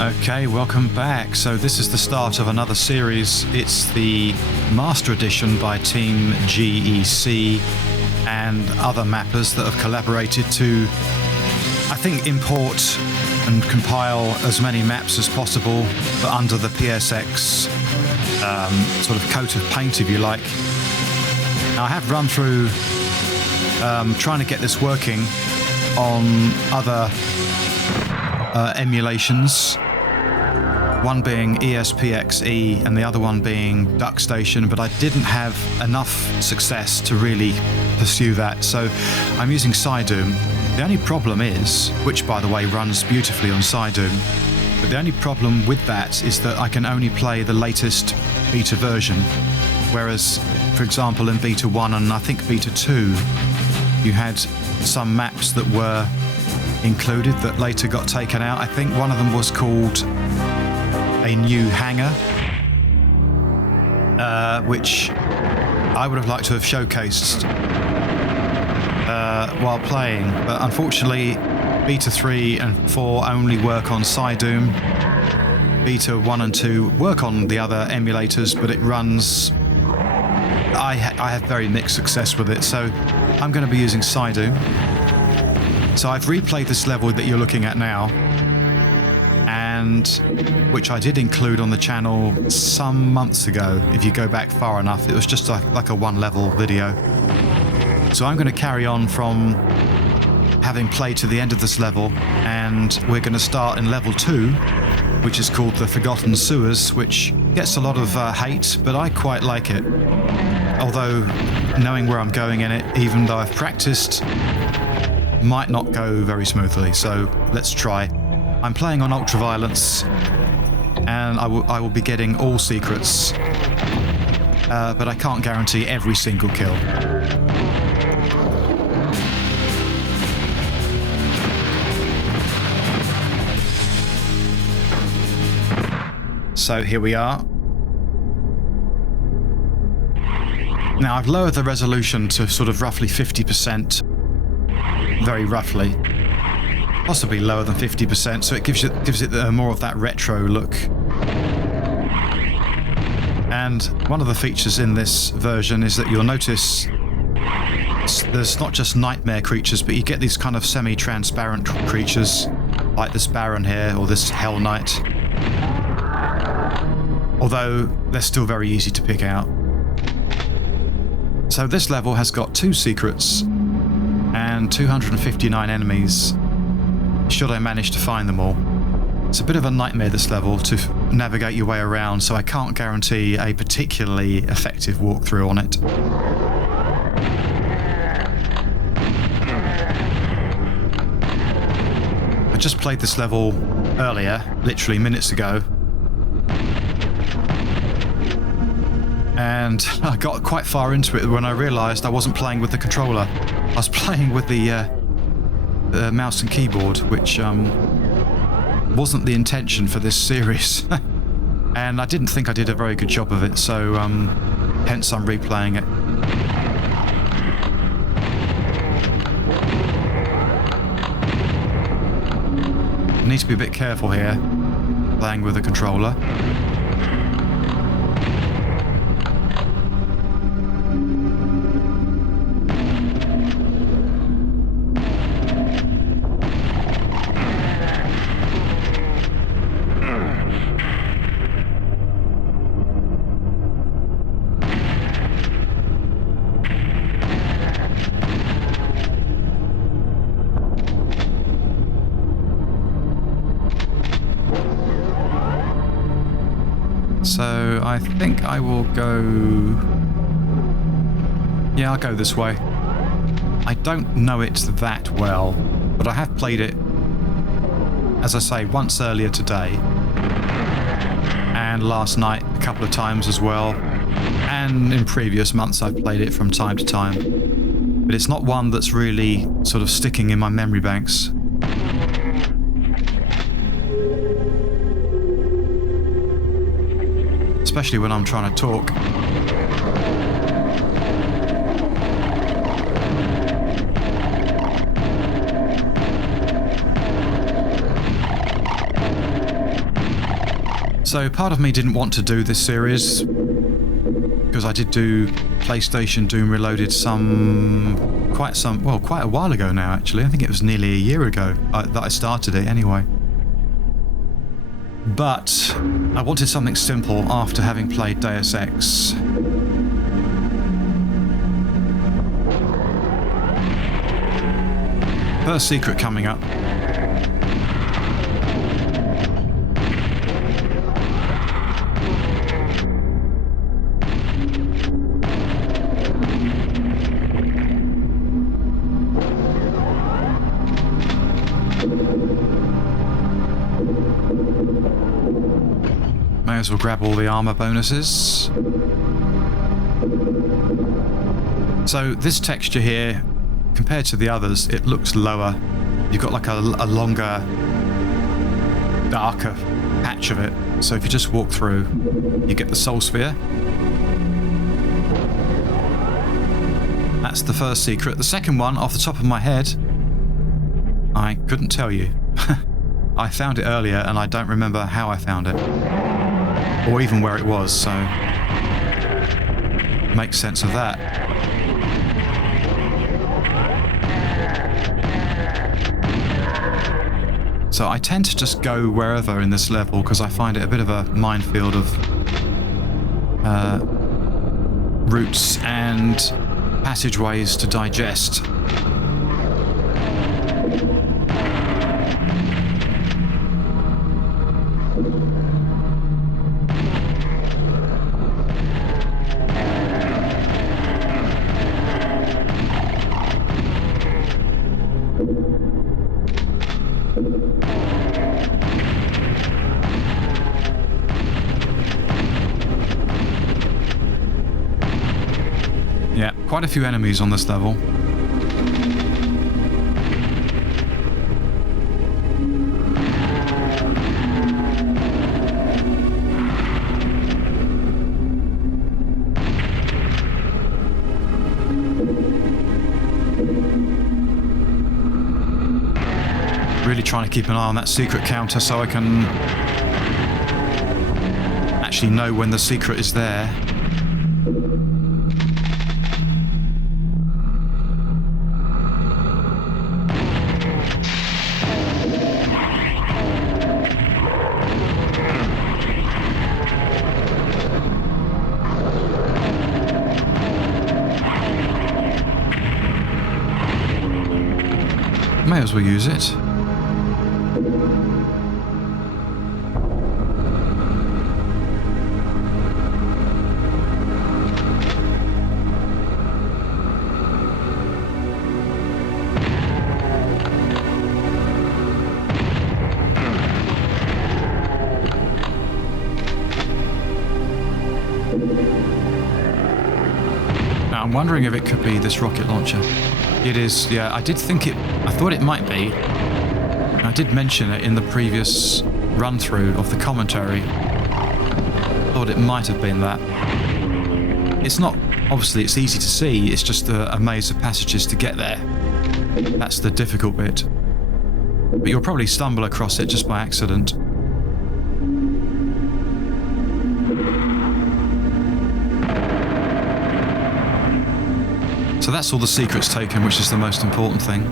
Okay, welcome back. So this is the start of another series. It's the Master Edition by Team GEC and other mappers that have collaborated to, I think, import and compile as many maps as possible, but under the PSX sort of coat of paint, if you like. Now, I have run through trying to get this working on other emulations. One being ESPXE and the other one being DuckStation, but I didn't have enough success to really pursue that, so I'm using Cydoom. The only problem is, which by the way runs beautifully on Cydoom, but the only problem with that is that I can only play the latest beta version, whereas, for example, in Beta 1 and I think Beta 2, you had some maps that were included that later got taken out. I think one of them was called a new hangar, which I would have liked to have showcased while playing, but unfortunately Beta 3 and 4 only work on Cydoom. Beta 1 and 2 work on the other emulators, but it runs... I have very mixed success with it, so I'm going to be using Cydoom. So I've replayed this level that you're looking at now, and which I did include on the channel some months ago. If you go back far enough, it was just like a one level video. So I'm going to carry on from having played to the end of this level, and we're going to start in level 2, which is called the Forgotten Sewers, which gets a lot of hate, but I quite like it. Although knowing where I'm going in it, even though I've practiced, might not go very smoothly, so let's try. I'm playing on Ultraviolence, and I will be getting all secrets, but I can't guarantee every single kill. So here we are. Now I've lowered the resolution to sort of roughly 50%, very roughly. Possibly lower than 50%, so it gives it more of that retro look. And one of the features in this version is that you'll notice there's not just nightmare creatures, but you get these kind of semi-transparent creatures, like this Baron here, or this Hell Knight. Although they're still very easy to pick out. So this level has got 2 secrets and 259 enemies, should I manage to find them all. It's a bit of a nightmare, this level, to navigate your way around, so I can't guarantee a particularly effective walkthrough on it. I just played this level earlier, literally minutes ago, and I got quite far into it when I realised I wasn't playing with the controller. I was playing with the mouse and keyboard, which wasn't the intention for this series. And I didn't think I did a very good job of it, so hence I'm replaying it. I need to be a bit careful here, playing with the controller. So I think I will go... Yeah, I'll go this way. I don't know it that well, but I have played it, as I say, once earlier today, and last night a couple of times as well, and in previous months I've played it from time to time. But it's not one that's really sort of sticking in my memory banks. Especially when I'm trying to talk. So part of me didn't want to do this series because I did do PlayStation Doom Reloaded quite a while ago now actually. I think it was nearly a year ago that I started it anyway. But I wanted something simple after having played Deus Ex. First secret coming up. May as well grab all the armor bonuses. So this texture here, compared to the others, it looks lower. You've got like a longer, darker patch of it. So if you just walk through, you get the soul sphere. That's the first secret. The second one, off the top of my head, I couldn't tell you. I found it earlier and I don't remember how I found it. Or even where it was, so make sense of that. So I tend to just go wherever in this level because I find it a bit of a minefield of routes and passageways to digest. Yeah, quite a few enemies on this level. Really trying to keep an eye on that secret counter so I can actually know when the secret is there. May as well use it. Now I'm wondering if it could be this rocket launcher. It is, yeah, I thought it might be. I did mention it in the previous run-through of the commentary. Thought it might have been that. It's not, obviously it's easy to see, it's just a maze of passages to get there. That's the difficult bit. But you'll probably stumble across it just by accident. So that's all the secrets taken, which is the most important thing.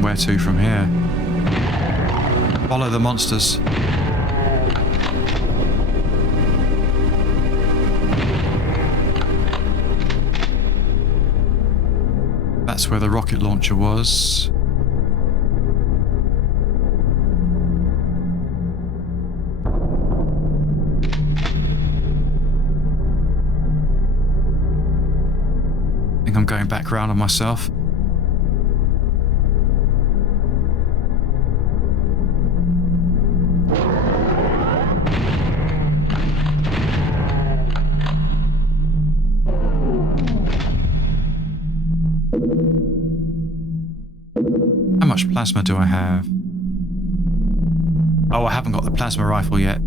Where to from here? Follow the monsters. That's where the rocket launcher was. I think I'm going back round on myself. How much plasma do I have? Oh, I haven't got the plasma rifle yet.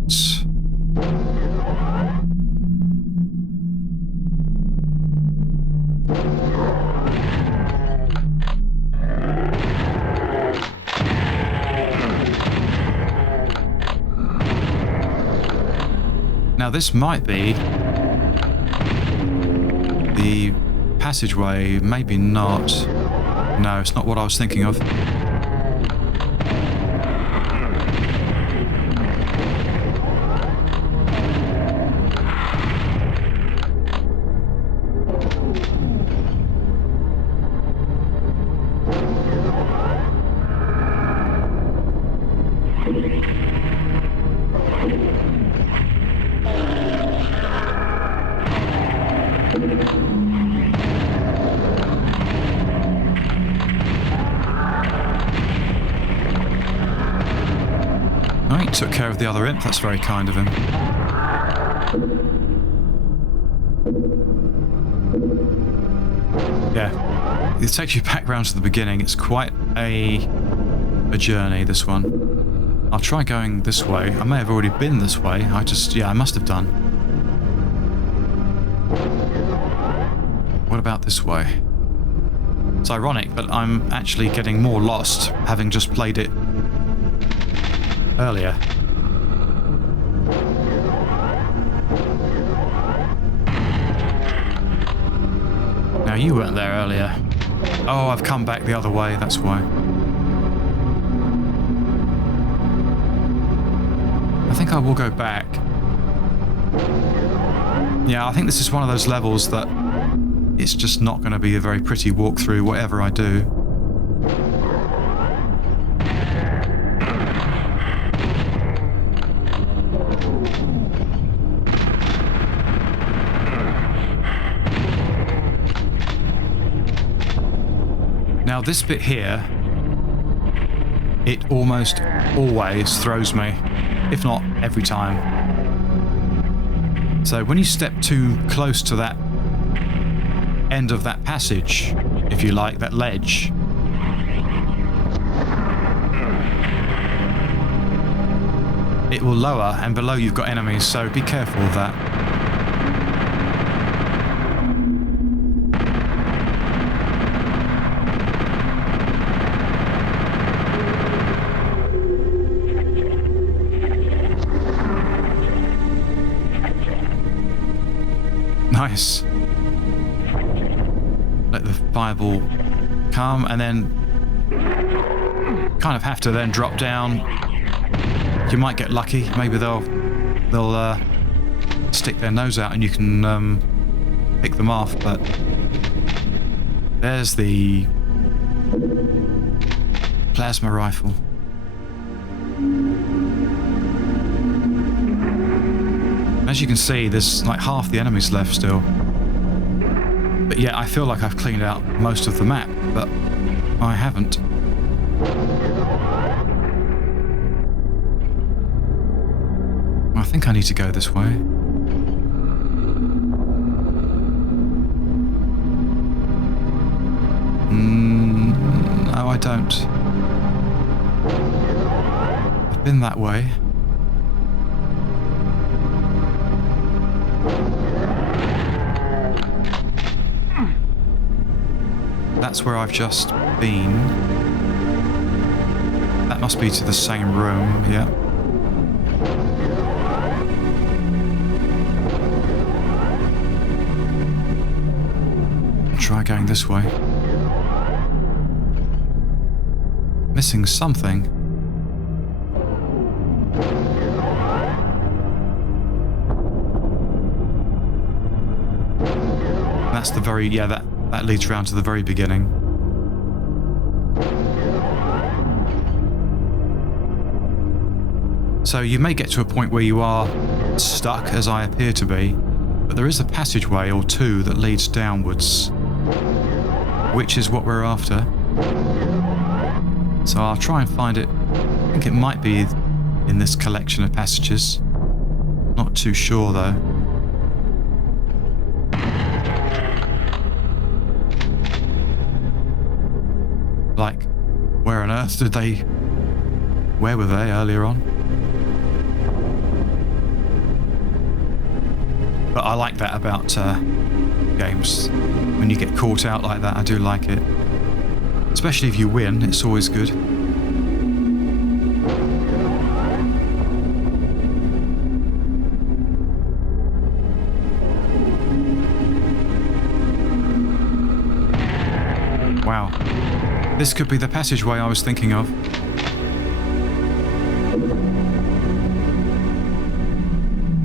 Now this might be the passageway, maybe not. No, it's not what I was thinking of. Took care of the other imp, that's very kind of him. Yeah, it takes you back round to the beginning. It's quite a journey, this one. I'll try going this way. I may have already been this way. I must have done. What about this way? It's ironic, but I'm actually getting more lost, having just played it earlier. Now you weren't there earlier. Oh, I've come back the other way, that's why. I think I will go back. Yeah, I think this is one of those levels that it's just not going to be a very pretty walkthrough, whatever I do. Now this bit here, it almost always throws me, if not every time. So when you step too close to that end of that passage, if you like, that ledge, it will lower, and below you've got enemies, so be careful of that. Nice. Let the fireball come, and then kind of have to then drop down. You might get lucky. Maybe they'll stick their nose out and you can pick them off. But there's the plasma rifle. As you can see, there's like half the enemies left still. But yeah, I feel like I've cleaned out most of the map, but I haven't. I think I need to go this way. No, I don't. I've been that way. That's where I've just been. That must be to the same room, yeah. Try going this way. Missing something. That's the very, yeah, that leads round to the very beginning. So you may get to a point where you are stuck, as I appear to be, but there is a passageway or two that leads downwards. which is what we're after. So I'll try and find it. I think it might be in this collection of passages. Not too sure though. Like, where on earth did they... Where were they earlier on? But I like that about games. When you get caught out like that, I do like it. Especially if you win, it's always good. Wow. This could be the passageway I was thinking of.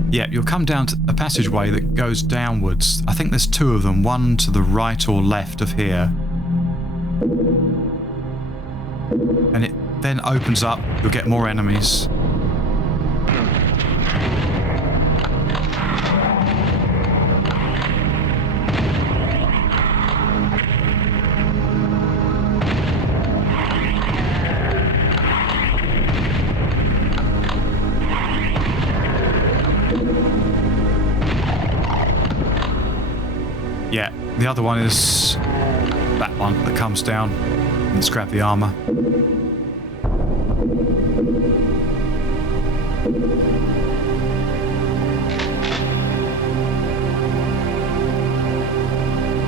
Yeah, you'll come down to a passageway that goes downwards. I think there's two of them, one to the right or left of here. And it then opens up, you'll get more enemies. Yeah, the other one is that one that comes down. Let's grab the armour.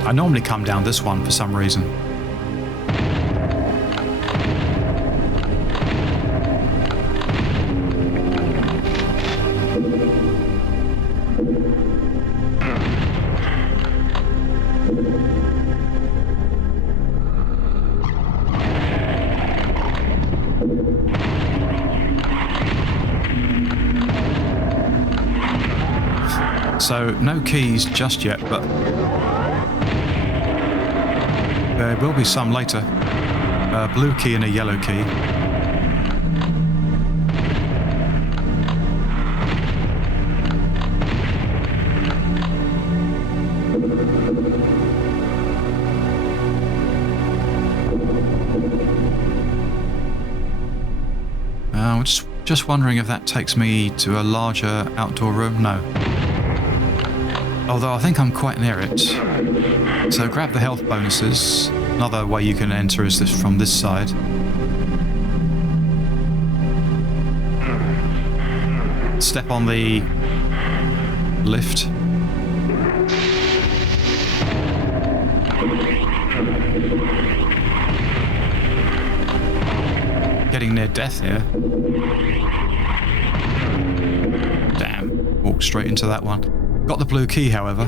I normally come down this one for some reason. So, no keys just yet, but there will be some later. A blue key and a yellow key. I'm just wondering if that takes me to a larger outdoor room. No. Although I think I'm quite near it. So grab the health bonuses. Another way you can enter is this from this side. Step on the lift. Getting near death here. Damn, walked straight into that one. Got the blue key, however.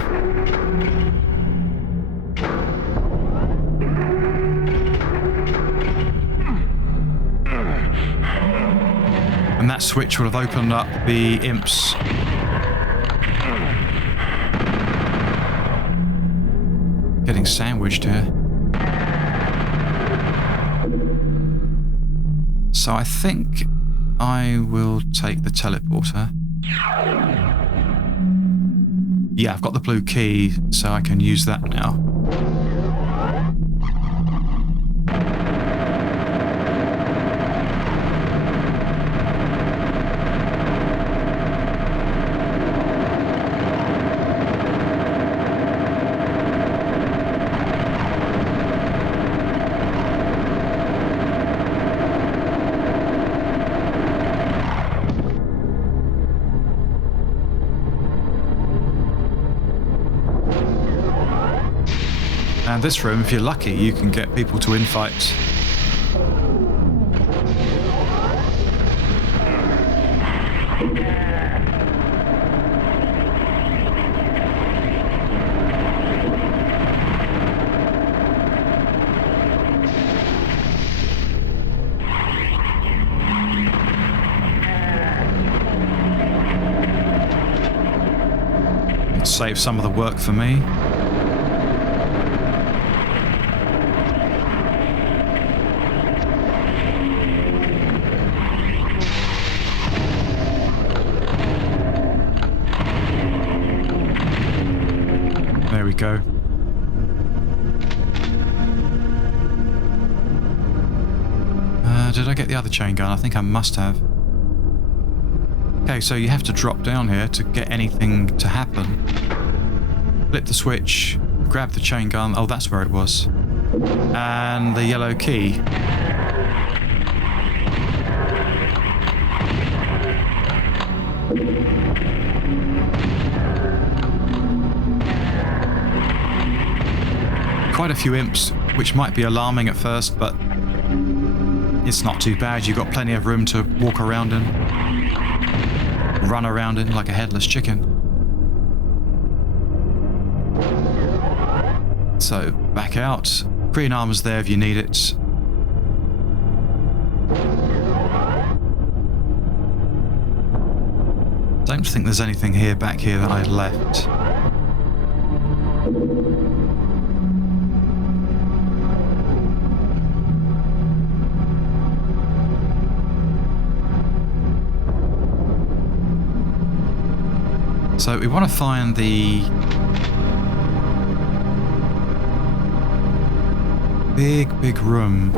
And that switch will have opened up the imps. Getting sandwiched here. So I think I will take the teleporter. Yeah, I've got the blue key, so I can use that now. And this room, if you're lucky, you can get people to infight. Save some of the work for me. There we go. Did I get the other chain gun? I think I must have. Okay, so you have to drop down here to get anything to happen. Flip the switch, grab the chain gun. Oh, that's where it was. And the yellow key. Quite a few imps, which might be alarming at first, but it's not too bad. You've got plenty of room to walk around in. Run around in like a headless chicken. So, back out. Green armor's there if you need it. Don't think there's anything back here that I left. So we want to find the big room.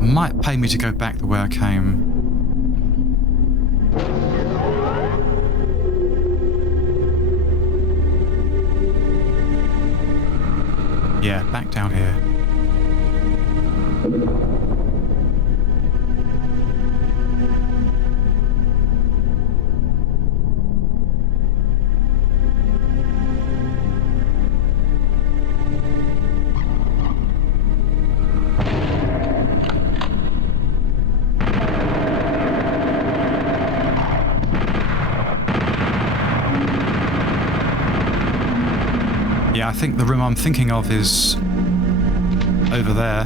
Might pay me to go back the way I came. Yeah, back down here. I think the room I'm thinking of is over there.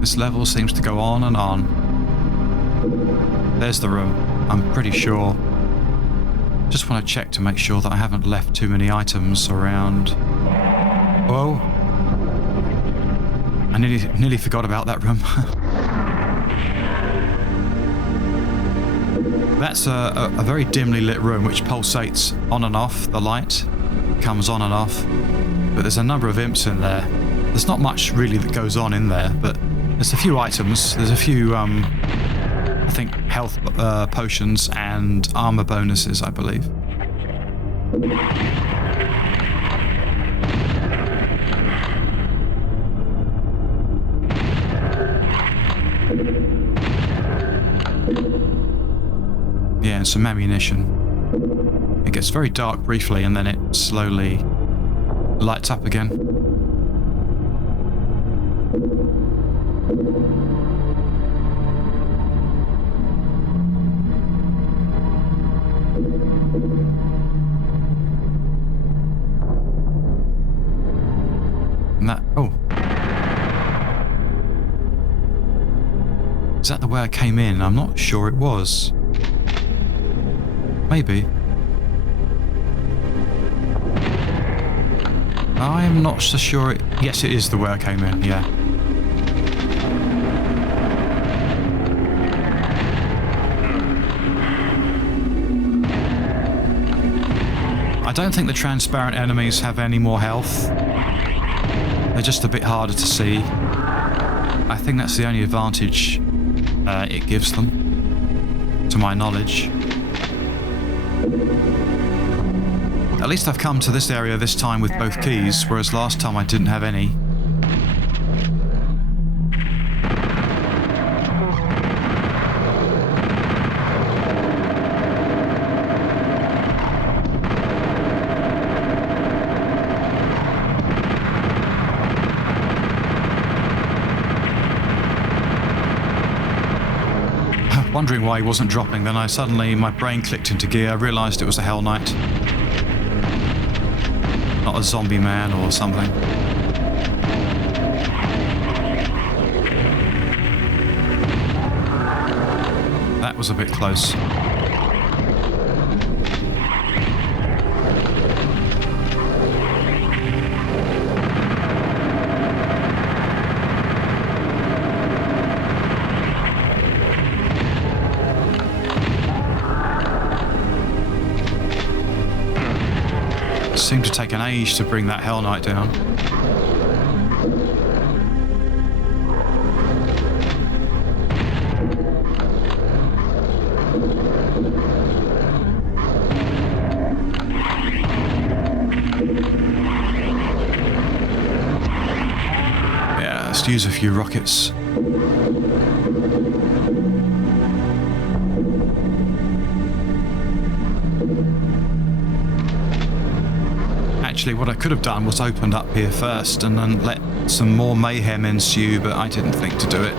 This level seems to go on and on. There's the room, I'm pretty sure. Just want to check to make sure that I haven't left too many items around. Whoa. I nearly forgot about that room. That's a very dimly lit room which pulsates on and off. The light comes on and off. But there's a number of imps in there. There's not much really that goes on in there, but there's a few items. There's a few, I think, health potions and armor bonuses, I believe. Yeah, and some ammunition. It gets very dark briefly and then it slowly lights up again. And that, oh. Is that the way I came in? I'm not sure it was. Maybe. I'm not so sure it... Yes, it is the way I came in, yeah. I don't think the transparent enemies have any more health. They're just a bit harder to see. I think that's the only advantage it gives them, to my knowledge. At least I've come to this area this time with both keys, whereas last time I didn't have any. Wondering why he wasn't dropping, then my brain clicked into gear. I realised it was a Hell Knight. Not a zombie man or something. That was a bit close. It seemed to take an age to bring that Hell Knight down. Yeah, let's use a few rockets. Actually, what I could have done was opened up here first and then let some more mayhem ensue, but I didn't think to do it.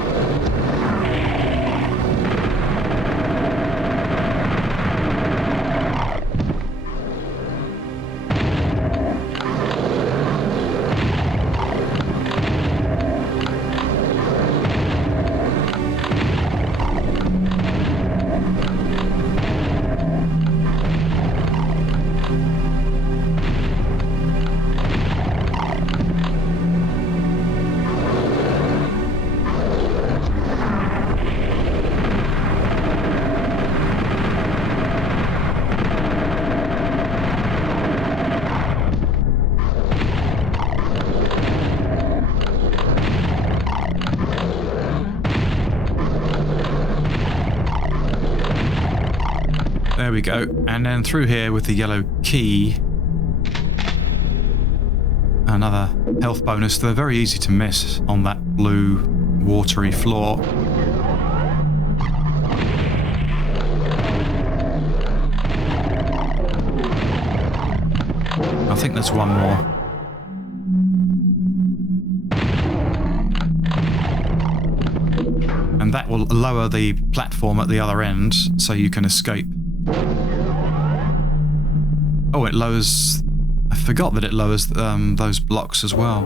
There we go. And then through here with the yellow key. Another health bonus. They're very easy to miss on that blue watery floor. I think there's one more. And that will lower the platform at the other end so you can escape. Oh, it lowers... I forgot that it lowers those blocks as well.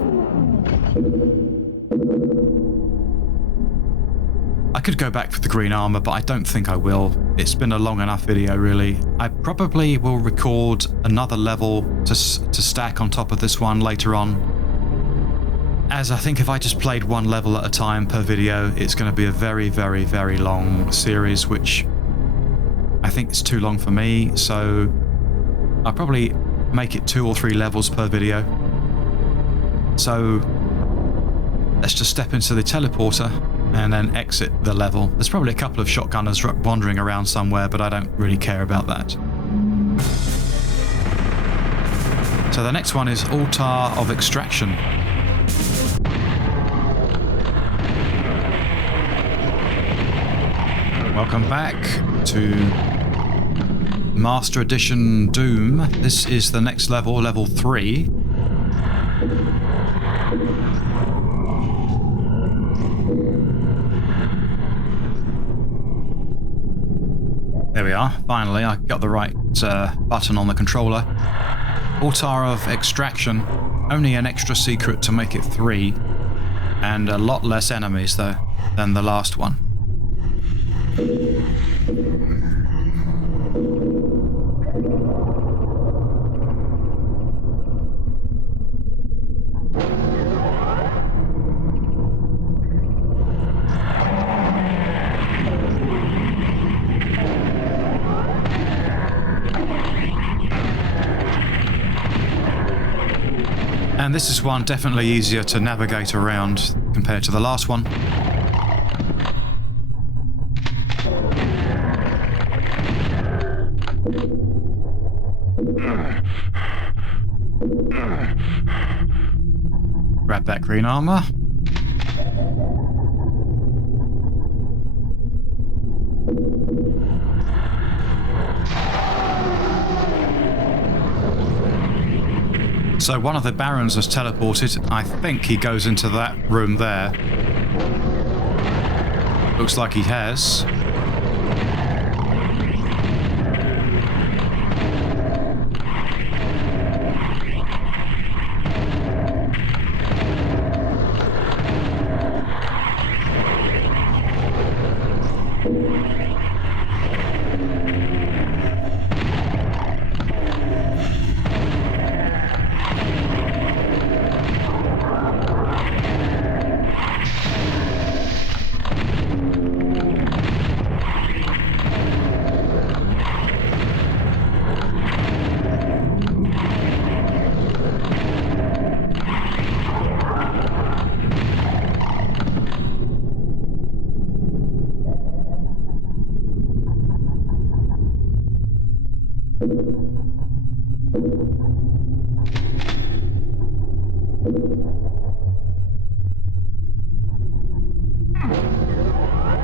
I could go back for the green armor, but I don't think I will. It's been a long enough video, really. I probably will record another level to stack on top of this one later on. As I think if I just played one level at a time per video, it's going to be a very, very, very long series, which I think is too long for me, so I'll probably make it 2 or 3 levels per video. So let's just step into the teleporter and then exit the level. There's probably a couple of shotgunners wandering around somewhere, but I don't really care about that. So the next one is Altar of Extraction. Welcome back to Master Edition Doom. This is the next level, level 3. There we are. Finally, I got the right button on the controller. Altar of Extraction. Only an extra secret to make it 3. And a lot less enemies, though, than the last one. And this is one definitely easier to navigate around compared to the last one. Grab that green armor. So one of the barons has teleported. I think he goes into that room there. Looks like he has.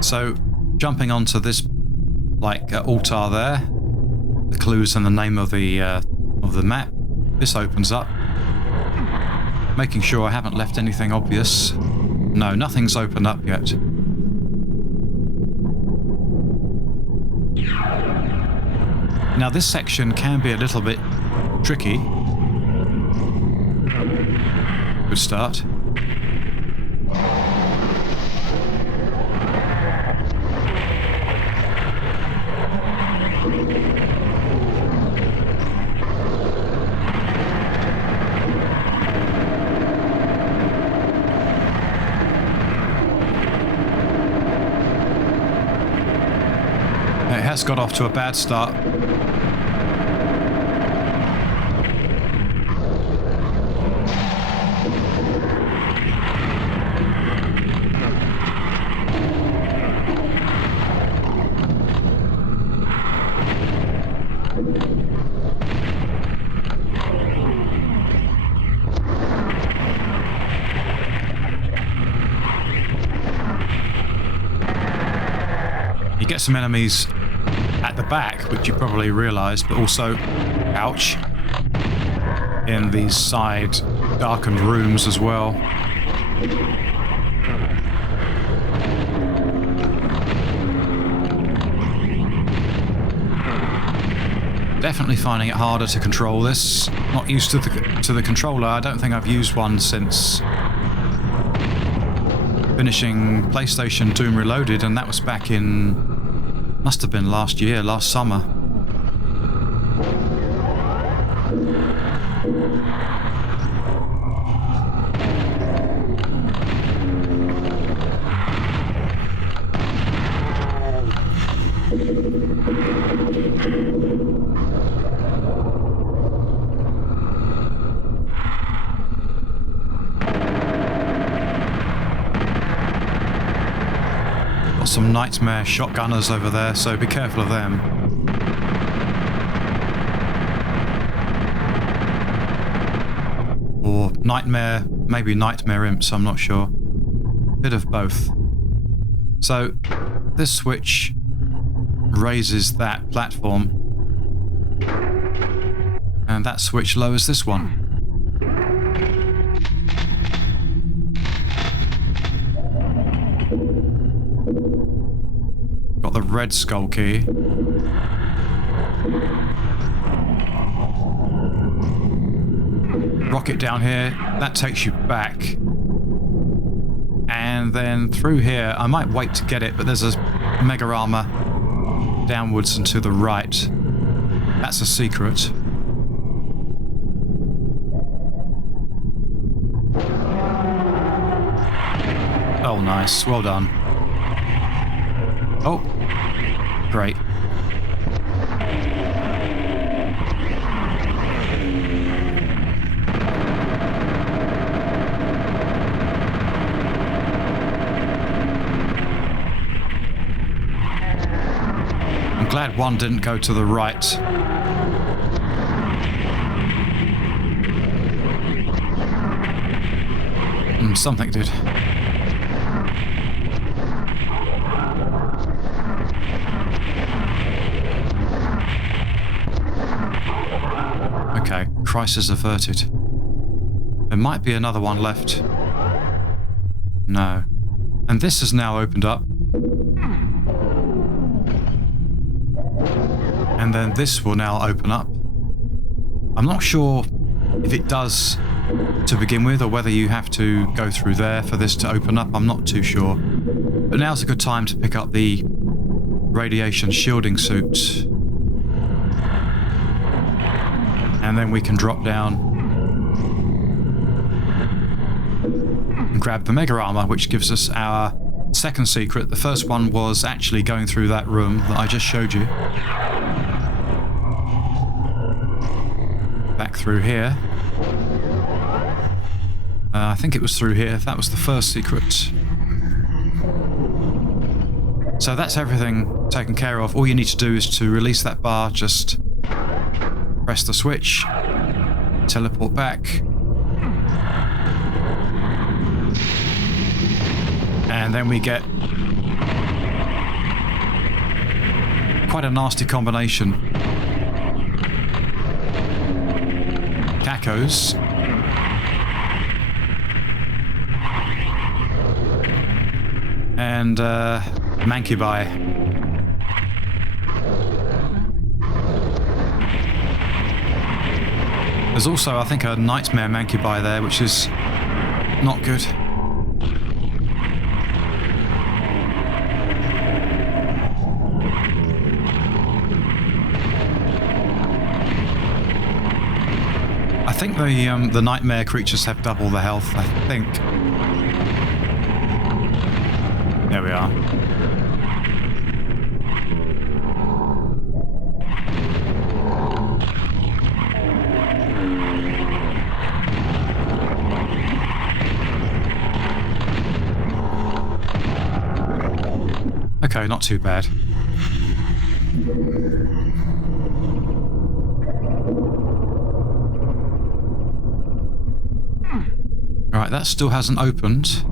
So, jumping onto this, altar there, the clues and the name of the map. This opens up, making sure I haven't left anything obvious. No, nothing's opened up yet. Now this section can be a little bit tricky. Good start. It has got off to a bad start. You get some enemies at the back, which you probably realised, but also, ouch, in these side darkened rooms as well. Definitely finding it harder to control this. Not used to the controller. I don't think I've used one since finishing PlayStation Doom Reloaded, and that was back in... must have been last summer. Got some nightmare shotgunners over there, so be careful of them. Or nightmare, maybe nightmare imps, I'm not sure. Bit of both. So, this switch raises that platform, and that switch lowers this one. Got the red skull key. Rocket down here, that takes you back. And then through here, I might wait to get it, but there's a Megaarmour downwards and to the right. That's a secret. Oh, nice. Well done. Oh, great. I'm glad one didn't go to the right. Something did. Okay, crisis averted. There might be another one left. No. And this has now opened up. And then this will now open up. I'm not sure if it does to begin with, or whether you have to go through there for this to open up. I'm not too sure. But now's a good time to pick up the radiation shielding suit. And then we can drop down and grab the Megaarmour, which gives us our second secret. The first one was actually going through that room that I just showed you. Back through here. I think it was through here. That was the first secret. So that's everything taken care of. All you need to do is to release that bar, just press the switch, Teleport back. And then we get quite a nasty combination. Cacos. And Mancubi. There's also, I think, a Nightmare Mancubi there, which is not good. I think the Nightmare creatures have double the health, I think. There we are. Okay, not too bad. Right, that still hasn't opened.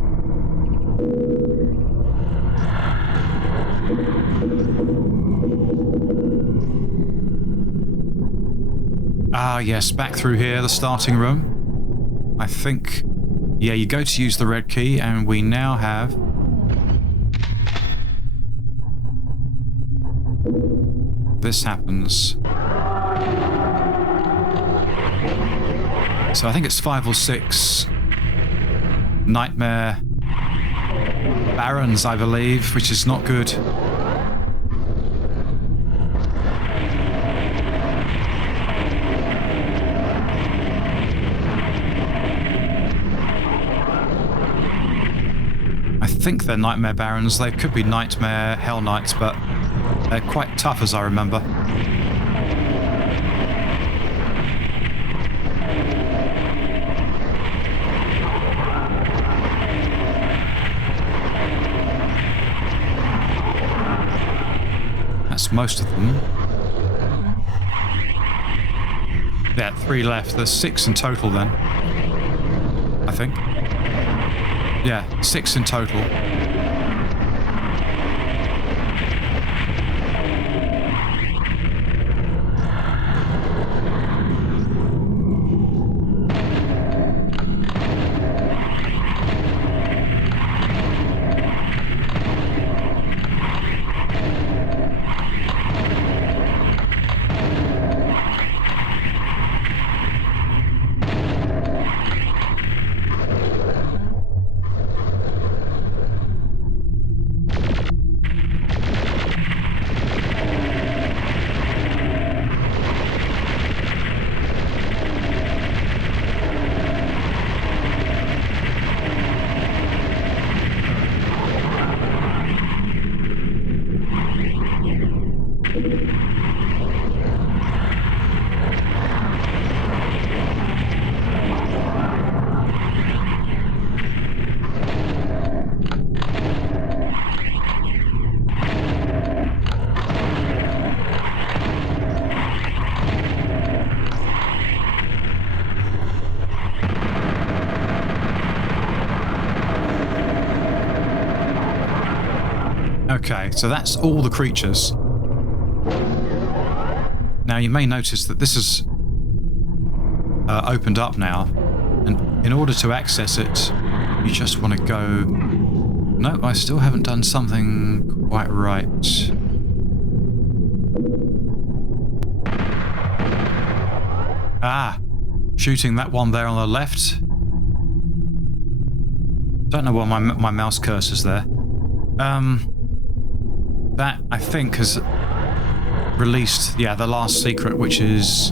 Ah, yes, back through here, the starting room. I think... Yeah, you go to use the red key, and we now have... This happens. So I think it's 5 or 6 Nightmare Barons, I believe, which is not good. I think they're Nightmare Barons. They could be Nightmare Hell Knights, but they're quite tough, as I remember. That's most of them. Yeah, 3 left. There's 6 in total then, I think. Yeah, 6 in total. Okay, so that's all the creatures. Now you may notice that this is opened up now, and in order to access it, you just want to go... No, I still haven't done something quite right. Ah, shooting that one there on the left. Don't know why my mouse cursor's there. That, I think, has released, yeah, the last secret, which is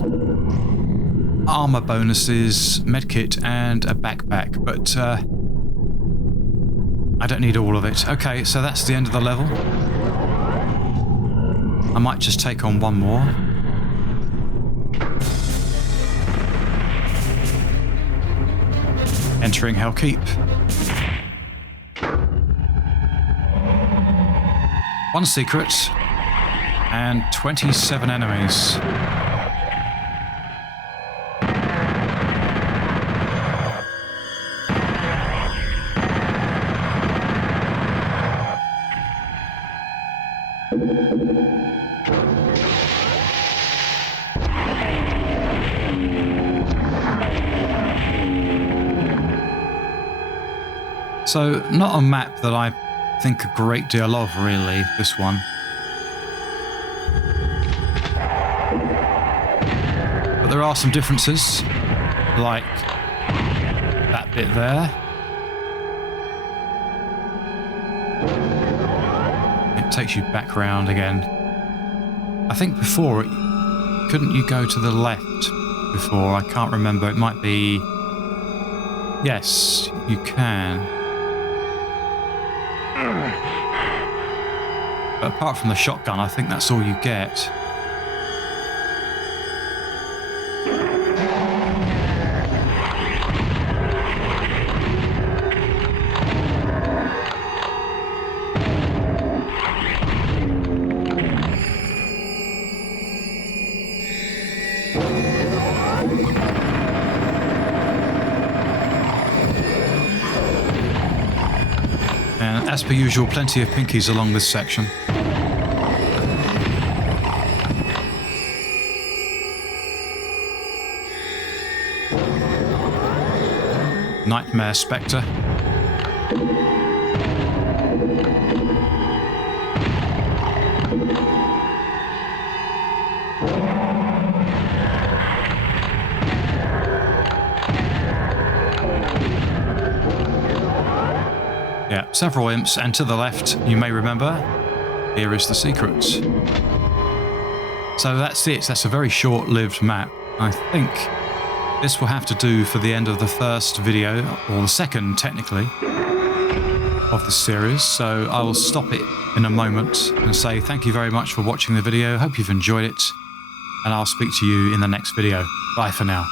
armor bonuses, medkit, and a backpack, but I don't need all of it. Okay, so that's the end of the level. I might just take on one more. Entering Hellkeep. 1 secret and 27 enemies. So, not a map that I think a great deal of, really, this one. But there are some differences, like that bit there. It takes you back round again. I think before, couldn't you go to the left before? I can't remember. It might be... Yes, you can. But apart from the shotgun, I think that's all you get. And as per usual, plenty of pinkies along this section. Nightmare Spectre. Yeah, several imps, and to the left, you may remember, here is the secret. So that's it. That's a very short-lived map. I think this will have to do for the end of the first video, or the second, technically, of the series. So I will stop it in a moment and say thank you very much for watching the video. Hope you've enjoyed it, and I'll speak to you in the next video. Bye for now.